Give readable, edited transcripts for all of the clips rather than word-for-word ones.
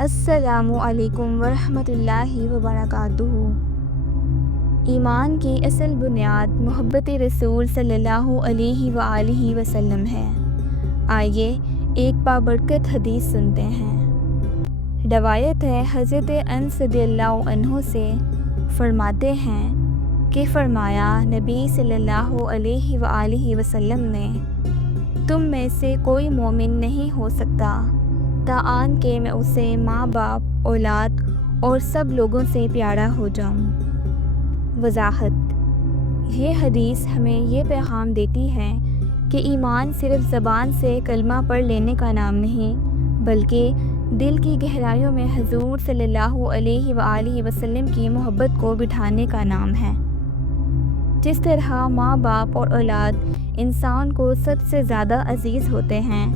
السلام علیکم ورحمۃ اللہ وبرکاتہ۔ ایمان کی اصل بنیاد محبت رسول صلی اللہ علیہ وآلہ وسلم ہے۔ آئیے ایک بابرکت حدیث سنتے ہیں۔ روایت ہے حضرت انس رضی اللہ عنہ سے، فرماتے ہیں کہ فرمایا نبی صلی اللہ علیہ وآلہ وسلم نے، تم میں سے کوئی مومن نہیں ہو سکتا تاآن کہ میں اسے ماں باپ، اولاد اور سب لوگوں سے پیارا ہو جاؤں۔ وضاحت: یہ حدیث ہمیں یہ پیغام دیتی ہے کہ ایمان صرف زبان سے کلمہ پڑھ لینے کا نام نہیں، بلکہ دل کی گہرائیوں میں حضور صلی اللہ علیہ وآلہ وسلم کی محبت کو بٹھانے کا نام ہے۔ جس طرح ماں باپ اور اولاد انسان کو سب سے زیادہ عزیز ہوتے ہیں،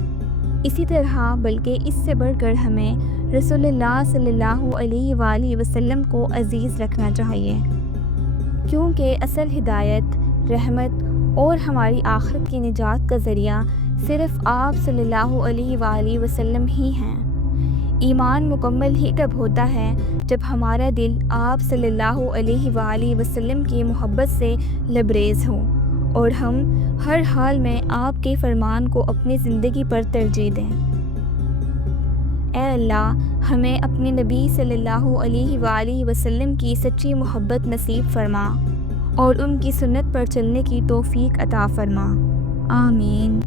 اسی طرح بلکہ اس سے بڑھ کر ہمیں رسول اللہ صلی اللہ علیہ وآلہ وسلم کو عزیز رکھنا چاہیے، کیونکہ اصل ہدایت، رحمت اور ہماری آخرت کی نجات کا ذریعہ صرف آپ صلی اللہ علیہ وآلہ وسلم ہی ہیں۔ ایمان مکمل ہی تب ہوتا ہے جب ہمارا دل آپ صلی اللہ علیہ وآلہ وسلم کی محبت سے لبریز ہو اور ہم ہر حال میں آپ کے فرمان کو اپنی زندگی پر ترجیح دیں۔ اے اللہ، ہمیں اپنے نبی صلی اللہ علیہ وآلہ وسلم کی سچی محبت نصیب فرما اور ان کی سنت پر چلنے کی توفیق عطا فرما۔ آمین۔